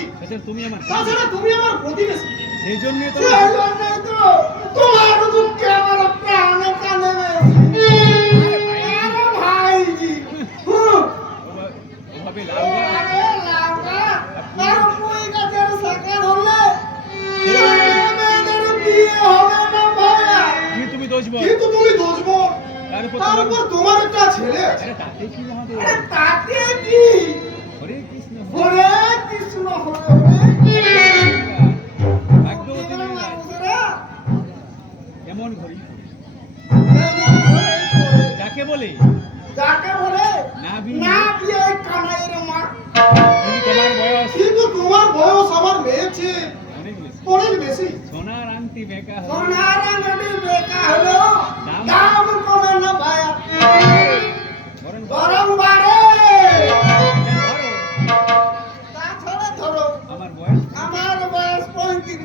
করেছি। তাছাড়া তুমি আমার প্রতিবেশী। সেই জন্য তো তোমার দুঃখে আমার প্রাণ কাঁদে ভাইজি। ওভাবে তুমি দোষ বল, কিন্তু তুমি দোষ বল। তারপর তোমার একটা ছেলে আছে। তাতে কি মহাদেব? তাতে কি? হরে কৃষ্ণ হরে কৃষ্ণ হরে ভাগ্যবতী মহিলা এমন ঘড়ি যাকে বলে না বিয়ে কানাইয়ের মা। তোমার বয়স, কিন্তু তোমার বয়স আমার মেয়ের চেয়ে অনেক বেশি। সোনার আংটি বেকা হলো দাম কমে না ভাইয়া, বরং বাড়ে। তাছাড়া ধরো আমার বয়স 35,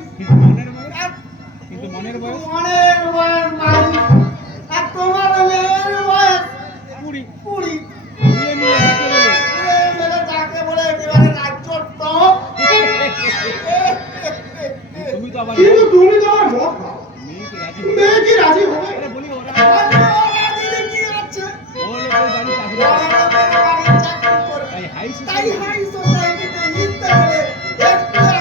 কিন্তু মনের বয়স মনের বয়স 22, আর তোমার মেয়ের বয়স 20। যাকে বলে একেবারে রাজ্য টপ। তুমি তো আবার কিন্তু তুমি তো আমার মত নাও। মেয়ে কি রাজি হবে? মেয়ে কি রাজি হবে? আরে বলি ওরা রাজি কি আছে? ও লোকের বাড়ি চাকরি বড় লোকের বাড়ির চাকরি করে। তাই তাই হাই সোসাইটিতে ইচ্ছা করে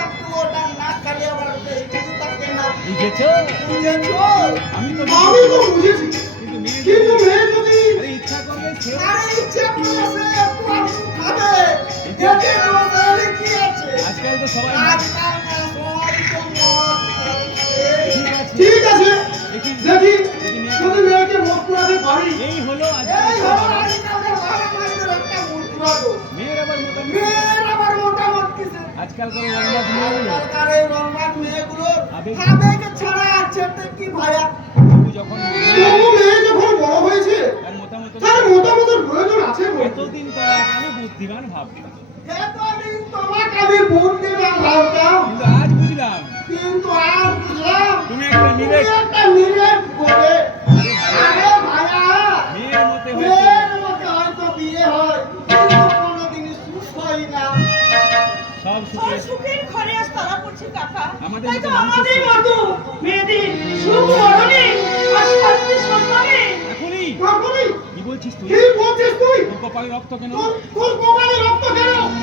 একটু ওটা না খালি আবার টেস্টিং থাকে না। বুঝেছো? আমি তো বুঝেছি। কিন্তু মেয়ে যদি আরে ইচ্ছা করবে সে ইচ্ছা করে সে একটু খাবে। এতে দোষের কি আছে? আজকাল তো সবাই আজকালকার সবাই তো মদ খাচ্ছে। ঠিক আছে দেখি যদি মেয়েকে মদ পুরাতে পারি। এই হলো আজকালকার বাবা মায়েদের একটা মুদ্রা দোষ। মেয়ের আবার মতামত কিসে? আজকালকার রংবাজ মেয়েগুলো আজকালকার এই রংবাজ মেয়েগুলোর আবেগে ছাড়া আছে কি ভাইয়া? যখন মেয়ে যখন বড় হয়েছে তার মতামতের প্রয়োজন আছে। এতদিন তোমাকে আমি বুদ্ধিমান ভাবতাম, এতদিন তোমাকে আমি বুদ্ধিমান ভাবতাম, কিন্তু আজ বুঝলাম তুমি একটা নিরেট বলে। আরে ভাইয়া মেয়ের মতে হয়তো বিয়ে হয় কিন্তু কোনোদিনই সুখ হয় না। সব সুখের ঘরে আজ তালা পড়ছে কাকা। আমাদের তাই তো আমাদের মতো মেয়েদের সুখ মরণে আর শান্তি সন্তানে এখনই কি বলছিস তুই? তোর কপালে রক্ত কেন?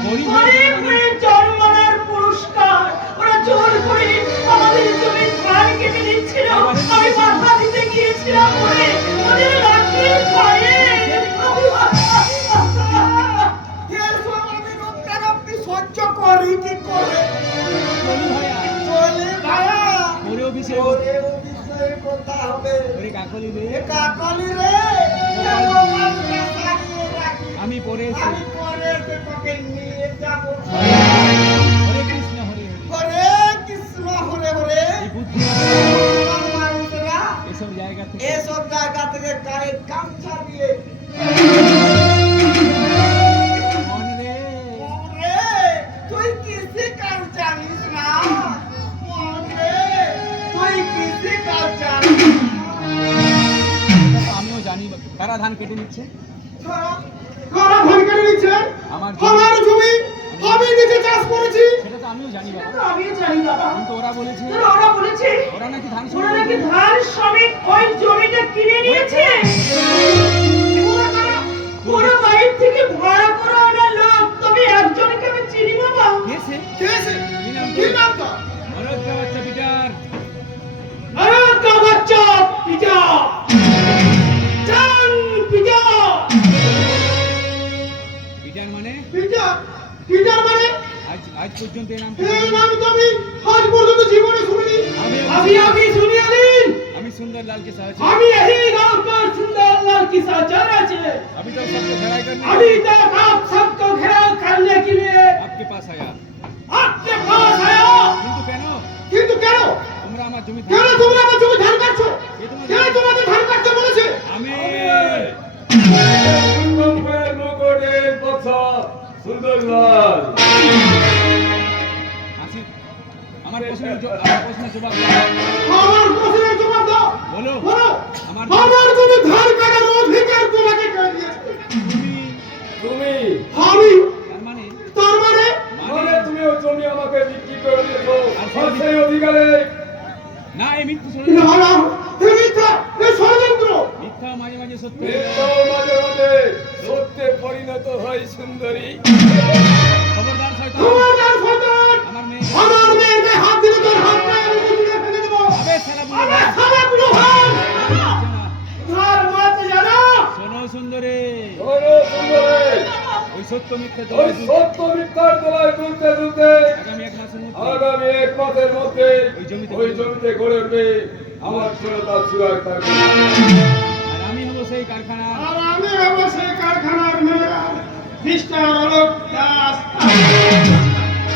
গরিব মেয়ের জন্মানোর পুরস্কার ওরা জোর করে আমাদের জমির ধান কেটে নিচ্ছিল। আমি বাধা দিতে গিয়েছিলাম বলে ওদের লাঠির ভয়ে সহ্য করি কি করে? চলে ভাইয়া ওরে বিষয়ে কথা হবে। কাকলি রে কাকলি রে আমি পরে তোকে নিয়ে যাবো। হরে কৃষ্ণ হরে হরে কৃষ্ণ হরে হরে। মানুষেরা এসব জায়গা থেকে গায়ে গামছা দিয়ে তুই কিসে কাজ জানিস না? তুই কিসে কাজ জানিস? আমিও জানি। কারা ধান কেটে নিচ্ছে? আমার জমি আমি নিজে চাষ করেছি। সেটা তো আমিও জানি বাবা, আমিও জানি বাবা। কিন্তু ওরা বলেছে ওরা নাকি ধান শ্রমিক ওই জমিটা কিনে নিয়েছে। পুরো বাইরে থেকে ভাড়া করে আনা লোক। তবে একজনকে আমি চিনি বাবা। কি নাম তো? ভরত কা বাচ্চা পিটার। ভরত কা বাচ্চা পিটার। জান পিটার। পিটার মানে পিটার মানে আজ পর্যন্ত এই নাম তো আমি আজ পর্যন্ত জীবনে শুনিনি। अभी सुनिए दिन। আমি सुंदर लाल के साथ अभी यही गांव का सुंदर लाल की साचारा है। अभी तक सबको घेराव करने अभी तक आप सबको घेराव करने के लिए आपके पास आया। কিন্তু কেন তোমরা আমার জমি ধান কাটছো? কে তোমাদের ধান কাটতে বলেছে? আমি আমার প্রশ্নের জবাব দাও। বলো আমার জমি ধান কাটার অধিকার তোমাকে কে দিয়েছে? তুমি আমি। তার মানে তার মানে তুমি ও জমি আমাকে বলে না এই মিথ্যা শোনো না না এ মিথ্যা এ ষড়যন্ত্র মিথ্যা মাঝে মাঝে সত্য মিথ্যাও মাঝে মাঝে সত্যে পরিণত হয় সুন্দরী খবরদার শয়তান খবরদার শয়তান আমার মেয়ে আমার মেয়েকে হাত দিলে তোর হাত পায়ে আমি তুলে ফেলে দেবো আবে সারা বুড়ো আবে সারা বুড়ো ভাই আর মত জানো শোনো সুন্দরী ওরে সুন্দরী ওই সত্য মিথ্যা ওই সত্য মিথ্যার তলায় দুলতে দুলতে আগামী 1 মাসের মধ্যে আগামী 1 মাসের মধ্যে ওই জমিতে ওই জমিতে গড়ে উঠবে আমার জনতা চূড়ার কারখানা আর আমি হবো সেই কারখানা আর আমি হব সেই কারখানার ম্যানেজার মিস্টার অলোক দাস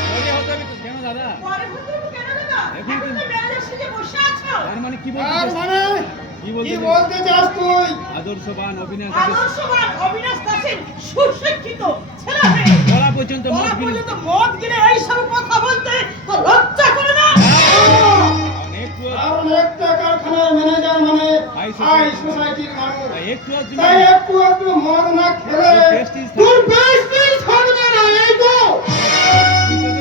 পরে হতে হবে কেন দাদা পরে হতে কেন দাদা এখন এখন তুমি- তো ম্যানেজার সেজে বসে আছো তার মানে কি আর বলতে মানে কি কি বলতে বলতে চাস তুই আদর্শবান অবিনাশ আদর্শবান অবিনাশ দাসের সুশিক্ষিত ছেলে হয়ে বলা পর্যন্ত মত বলা বিল পর্যন্ত মদ গিলে এইসব কথা বলতে তো লজ্জা করে না একটু আর একটা কারখানার ম্যানেজার মানে হাই হাই সোসাইটির মানুষ একটু তাই একটু একটু মদ না খেলে প্রেস্টিজ তোর প্রেস্টিজ থাকবে না এই তো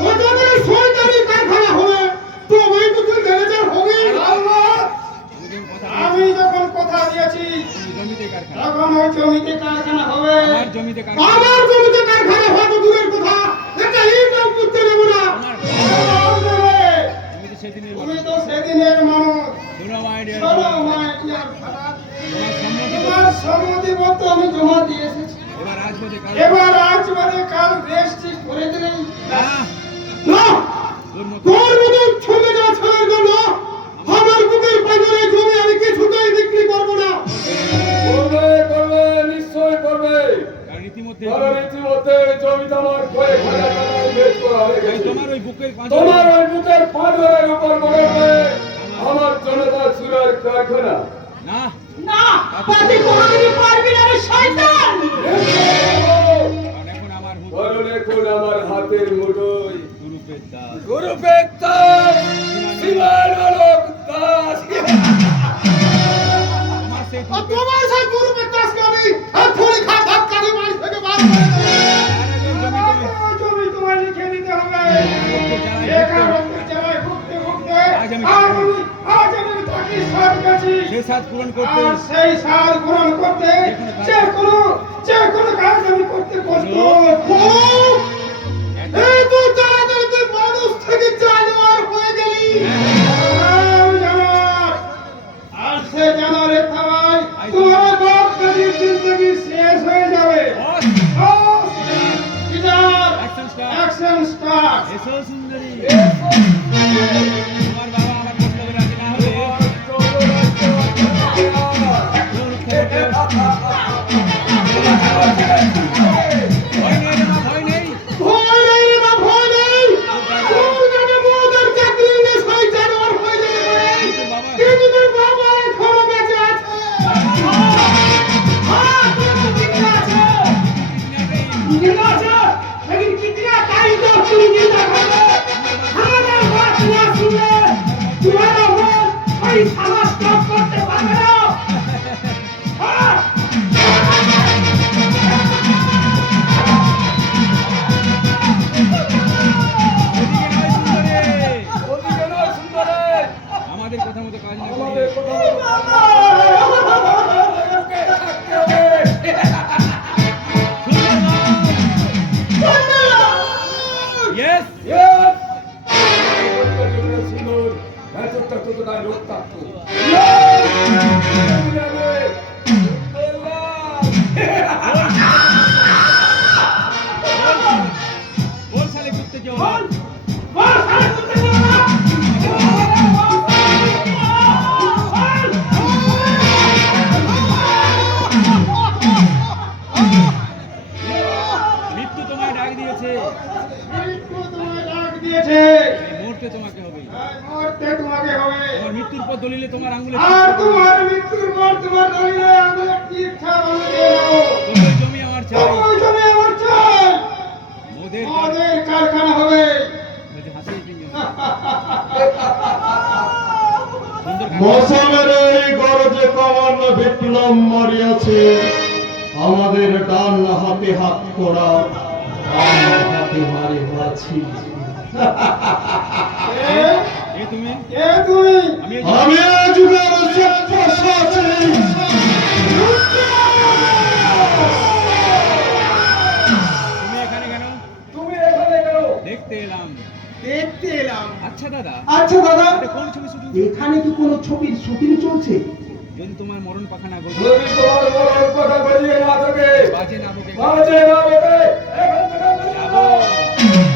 ওদের সরকারি কারখানা হবে তো ওই তো তুই ম্যানেজার হবি আল্লাহ আমি যখন কথা দিয়েছি জমিতে কারখানা তখন ওই জমিতে কারখানা হবে আমার জমিতে কারখানা আমার জমিতে কারখানা হয়তো দূরের কথা একটা ইনকাম করতে দেবো না আমার দেবে। তুমি তো সেদিনের তুমি তো সেদিনের মানুষ শোনো মাই ডিয়ার শোনো মাই ডিয়ার ফাদার তোমার সম্মতি তোমার সম্মতিপত্র আমি জমা দিয়ে এসেছি এবার আজ বাদে কাল এবার আজ বাদে কাল রেজিস্ট্রি করে দিলেই আহ, না তোর মতো তোর মতো ছবি যা ছেড়ে জন্য আমার বুকের পাঁজরে জমি আমি কিছুতেই বিক্রি করবো না করবে করবে নিশ্চয় করবে কারণ ইতিমধ্যে কারণ ইতিমধ্যে জমিটা আমার কয়েক হাজার টাকায় বেচ করা হয়ে তাই গেছে তোমার ওই বুকের পাঁচ তোমার ওই বুকের পাঁজরের উপর গড়ে উঠবে আমার জনতা চূড়ার কারখানা না না পাতি কোনোদিনই পারবি না রে শয়তান কারণ এখন আমার হুদ বরং এখন আমার হাতের মুঠোয় গুরুপের দাস গুরুপের দাস সীমার আলোক দাস আমার সেই আর তোমার সেই গুরুপের দাসকে আমি এক্ষুনি খাট ধাক্কা দিয়ে বাড়ি থেকে বার করে দেবো আমার জমি তোমায় লিখে দিতে হবে বেকারত্বের জ্বালায় ভুগতে ভুগতে আজ আমি থাকি সাত গেছি সেই সাত পূরণ করতে আর সেই সাল পূরণ করতে যে কোনো কাজ আমি করতে প্রস্তুত করুক। এই তো তাড়াতাড়ি তুই মানুষ থেকে জানোয়ার হয়ে গেলি জানোয়ার আর সে জানোয়ারের খাওয়ায় তোমার বাপ দাদির জিন্দগি শেষ হয়ে যাবে অ্যাকশন স্টার অ্যাকশন স্টার্ট এসো সুন্দরী তোমার বাবা আমার প্রশ্ন করে রাজি না হলে তোর ভয় নেই রে মা, ভয় নেই ভয় নেই রে মা, ভয় নেই। তোর নামে মোদের চাকরি নেই, সেই জানোয়ার হয়ে যেতে পারে। তোর বাবা কিন্তু তোর বাবা এখনো বেঁচে আছে। হ্যাঁ, তোর তো জিন্দা আছে। जिंदा আছে, लेकिन कितना टाइम तक तू जिंदा रहेगा? हमारा बात ना सुने, तुम्हारा मन कोई समझ काम करते पारे ना। हाँ? ওদিকে নয় সুন্দরী ওদিকে নয় সুন্দরে আমাদের কথা মতো কাজ না আমাদের করে কথা বুকে থাকতে হবে ইয়েস Yes! সুন্দর ভেতরটা তো তাই রক্তাক্ত বল সালে করতে যাও বল, বল, সারা করতে যাও না। মৃত্যু তোমায় ডাক দিয়েছে মৃত্যু তোমায় ডাক দিয়েছে। এই মুহূর্তে তোমাকে হবে এই মুহূর্তে তোমাকে হবে। তোমার মৃত্যুর পর দলিলে তোমার আঙ্গুলে আর তোমার মৃত্যুর পর তোমার দলিলে আঙুলে টিপ ছাড়ানো দিয়ে দাও। তোমার জমি আমার চাই ওই জমি আমার চাই। মোদের আমাদের কারখানা হবে। হাসি তিনজন সুন্দর মশালের এই গরজে কামান বিপ্লব মরিয়াছে আমাদের ডান হাতে হাত করা বাম হাতে মারে মাছি এ, এ তুমি কে তুমি? আমি আমি এই যুগের সব্যসাচী তুমি এখানে কেন? তুমি এখানে কেন? দেখতে এলাম। দেখতে এলাম। আচ্ছা দাদা, আচ্ছা দাদা, এটা কোন ছবি শুধু? এখানে কি কোনো ছবির শুটিং চলছে? যদি তোমার মরণ পাখানা গো যদি তোমার মনের কথা বলিয়ে না থাকে, বাজে না বকে বাজে না বকে, এখান থেকে বেরিয়ে যাবো।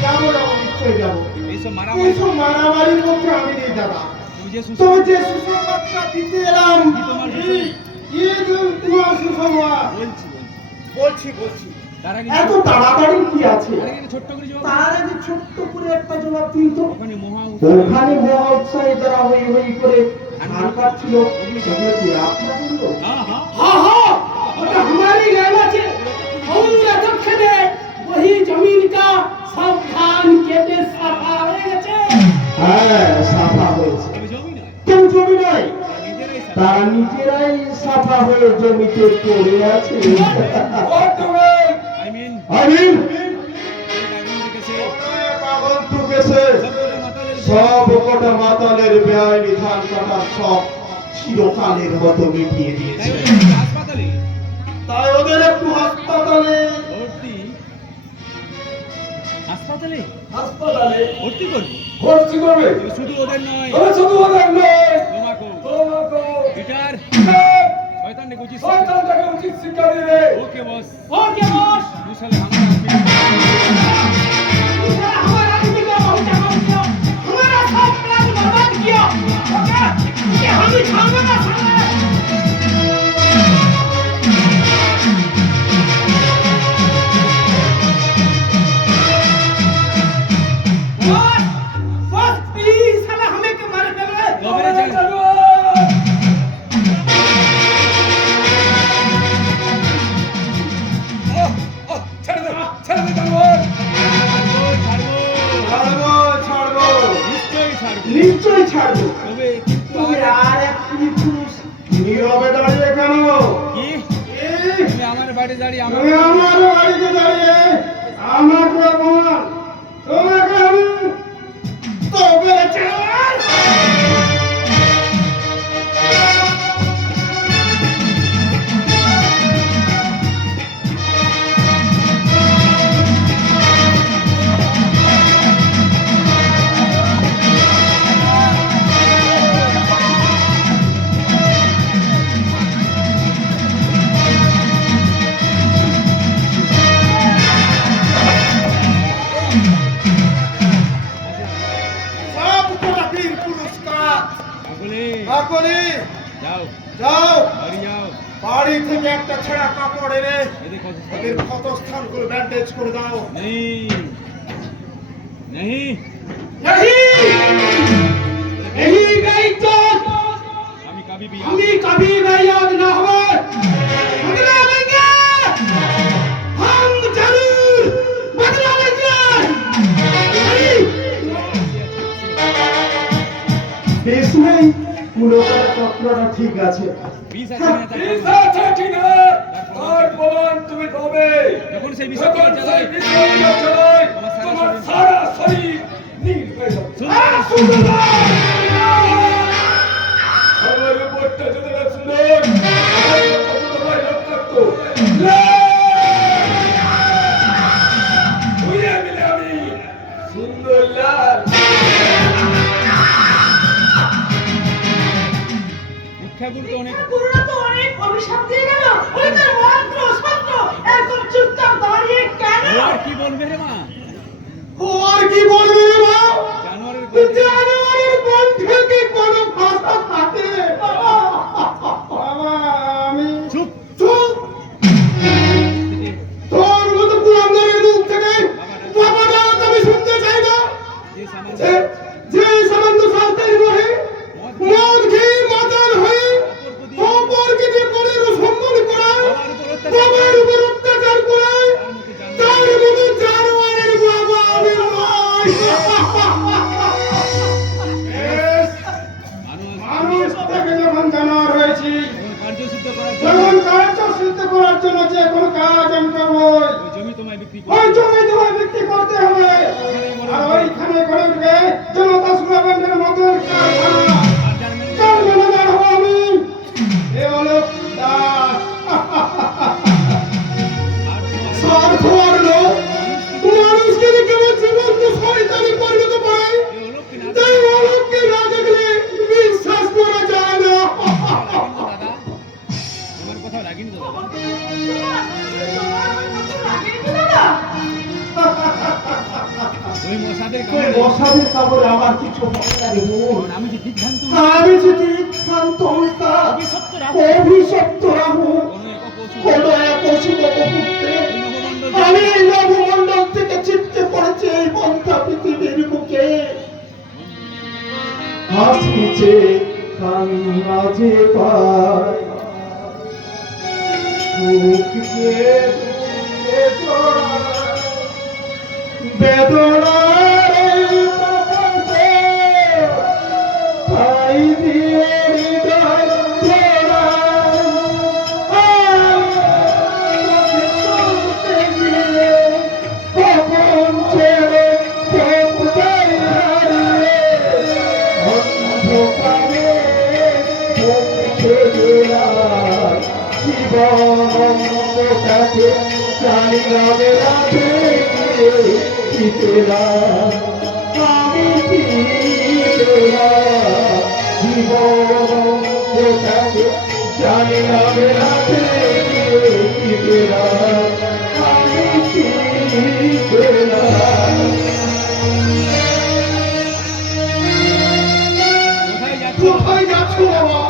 যাও। যাবো, নিশ্চয়ই যাবো। এইসব মারামারি এইসব মারামারির মধ্যে আমি নেই দাদা। তুমি যে সুস্থ তবে যে সুসংবাদটা দিতে এলাম, কি তোমার তোমার সুসংবাদ। বলছি। তার আগে এত তাড়াতাড়ি কি আছে? তার আগে ছোট্ট করে জবাব। তার আগে ছোট্ট করে একটা জবাব দিন তো। ওখানে মহা ওখানে মহা উৎসাহে তারা হই হই করে ধান কাটছিল, ওগুলো কি আপনাদের লোক? হ্যাঁ হ্যাঁ हाँ हाँ, ওটা हमारी रहना है। हम এতক্ষণে वही जमीन का सब धान केटे साफा হয়ে গেছে। হ্যাঁ, সাফা হয়েছে। তবে জমি নয়, কেউ জমি নয়, নিজেরাই সাথে। তারা নিজেরাই সাফা হয়ে জমিতে পড়ে আছে। আই মিন আমিন দেখেছে পাগল ঠুকেছে সব কটা মাতালের বেআইনি ধান কাটা সব চিরকালের মতো মিটিয়ে দিয়েছে। হাসপাতালে তাই ওদের একটু হাসপাতালে ভর্তি। হাসপাতালে হাসপাতালে ভর্তি করবো। ভর্তি করবে। তবে শুধু ওদের নয়, ওরা শুধু ওদের নয়, তোমাকেও। তোমাকেও। গিটার শয়তান নে কুচি শয়তানটাকে উচিত শিক্ষা দিবে। ওকে বস। ओके बॉस, দু সালে হাঙ্গামা दूसरा हमारा आदमी को बहुत जमा किया, हमारा सब प्लान बर्बाद किया। ओके, ये हम ही खाएंगे साले। बस प्लीज साला हमें के मारे कर रहे। তবে চলো। ছেড়ে দে জানোয়ার। ছাড়বো। ছাড়বো নিশ্চয়ই ছাড়বো। নিশ্চয়ই ছাড়বো। তবে কিন্তু তুমি আর এক পুরুষ নীরবে দাঁড়িয়ে কেন? কি তুমি আমার বাড়ি দাঁড়িয়ে আমার তুমি আমার বাড়িতে দাঁড়িয়ে আমাকে অপমান, তোমাকে আমি তবে ছাড়ব। सबको वीर पुरस्कार। সকলে কাকলি যাও যাও, বাড়ি যাও। বাড়ি থেকে একটা ছেঁড়া কাপড় এনে এদের কত ওদের ক্ষত স্থানগুলো ব্যান্ডেজ করে দাও। নেই নেই यही गई तो আমি কাবি বিয়া हम ही कभी नहीं याद ना हुए। बदला लेंगे, हम जरूर बदला लेंगे। বেশ নেই, পুরোটা চক্রটা ঠিক আছে। বিষ আছে না তার বিষ আছে কিনা তার প্রমাণ তুমি পাবে। যখন সেই বিষ যখন সেই বিষ চালায়, তোমার সারা শরীর নীল হয়ে যাবে। আমার উপরটা যতটা সুন্দর, আমার উপরটা ততটাই রক্তাক্ত। ধুয়ে দিলে আমি সুন্দর লাল। ঠাকুর তো অনেক পুরোটা তো অনেক অভিশাপ দিয়ে গেল। ওই তার মন্ত্র সত্য একদম চুপচাপ দাঁড়িয়ে কেন? ও আর কি বলবে রে মা? और की बोल मेरे बाप, জানোয়ারের গন্ধে- জানোয়ারের কণ্ঠে কি কোনো ভাষা থাকে? বাবা, আমি চুপ চুপ। তোর মতো পুরানদের মুখ থেকে বাবাটা আমি শুনতে চাই না। যে সামান যে সামান্য সালতের বহে মদ খেয়ে মাতাল হয়ে অপরকে যে করে সম্মান করায়, বাবার উপর অত্যাচার করায়, তার মতো জানোয়ারের বাবা আমি নই। মানুষ থেকে যখন জানোয়ার হয়েছি, কার্যসিদ্ধ করার জন্য যখন কার্য সিদ্ধ করার জন্য যে কোনো কাজ আমি করবই। ওই জমি তোমায় বিক্রি ওই করো। জমি তোমায় বিক্রি করতে হবে। আর ওইখানে গড়ে উঠবে জনতা সুরাবেন্দ্রের মতো মশাদের ওই কামড়ে মশাদের কামড়ে আমার কিছু হবে না রে বোন। আমি যে সিদ্ধান্ত আমি যদি ক্ষান্ত হইতাম, অভিশপ্ত অভিশপ্ত রাহু কোনো এক পশু কোন এক অশুভ পুত্রে নবমণ্ডল আমি এই নবমণ্ডল থেকে ছিটকে পড়েছি এই বন্ধা পৃথিবীর বুকে। হাসিছে কান্না যে পায়, সুখ যে দুঃখে জড়ায়, বেদনার এই প্রপঞ্চে তাই দিয়ে হৃদয় জোড়ায়। তোকে চলতে গিয়ে কখন ছেড়ে পথ যাই হারিয়ে, অন্ধকারে মুখে জোড়ায় জীবন অন্ধকারে জানি না বেলা থেকে পিতেরা আমি পিতেরা জীবন অন্ধকারে জানি না বেলা থেকে পিতেরা আমি পিতেরা। কোথায় যাচ্ছ কোথায় যাচ্ছ বাবা?